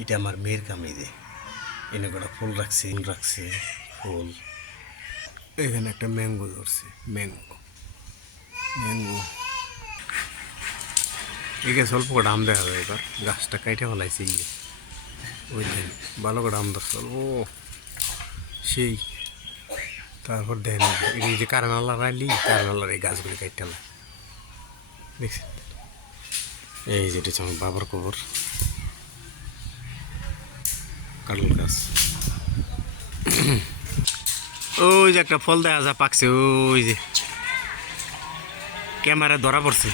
এটা আমার মেয়ের কামে দে এনে কটা ফুল রাখছে ফুল। এখানে একটা ম্যাঙ্গো ধরছে, ম্যাঙ্গো ম্যাঙ্গো এখানে স্বল্প করে আম দেখা যায়। এবার গাছটা কাইটে ফেলাইছে ইয়ে ওই দিন ভালো করে আম ধরছে ও সেই। তারপর দেন এই যে কারণাল্লা রাইলি কারণাল্লার এই গাছগুলি কাইটে না দেখছেন। এই যেটা হচ্ছে আমার বাবার কবর, কাঁঠাল গাছ। ওই যে একটা ফল দেখা যা পাকছে, ওই যে ক্যামেরা ধরা পড়ছে।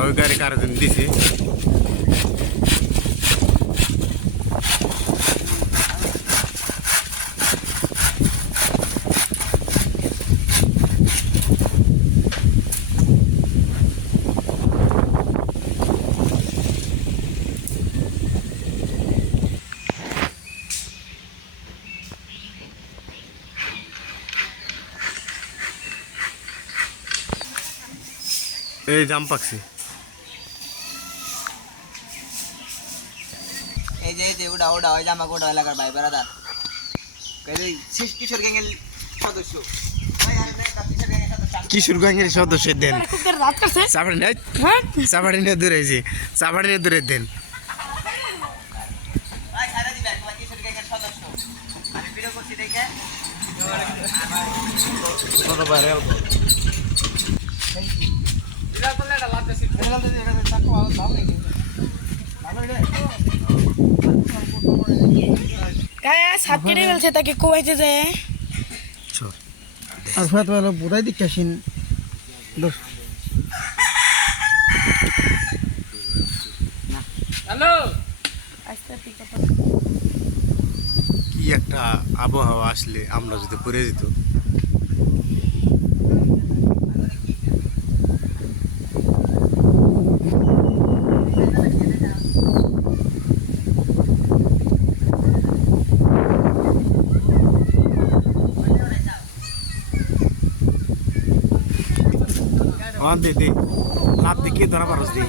ওই গাড়ি কারো দিন দিছে। এই জাম পাকছে। এই যে ওটা ওই জামা কোটা এলাকার ভাই বেড়াদার কিশোর গ্যাংয়ের সদস্য। কিশোর গ্যাংয়ের সদস্য দেন চাপাড়ি নিয়ে দূরে চাপাড়ি নিয়ে দূরে দেন। কিশোর গ্যাংয়ের সদস্য আমি ভিডিও করছি দেখে সাত কেটে ফেলছে তাকে কোয়াইতে যায়। আসলে তো বোধাই দিকে আসেন কি একটা আবহাওয়া আসলে আমরা যদি পড়ে যেত। দে দে লাভ দেখি ধরা পারস দি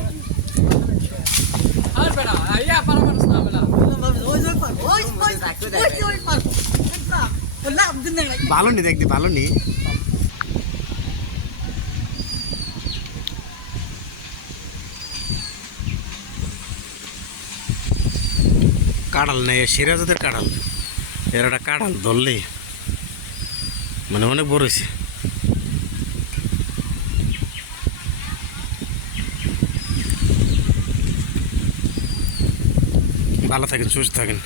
ভালো নি দেখদি ভালো নি। কাঁঠাল নেই সিরাজদের কাঁঠাল, এর একটা কাঁঠাল ধরলেই মানে অনেক বড় হয়েছে। ভালো থাকেন, সুস্থ থাকেন।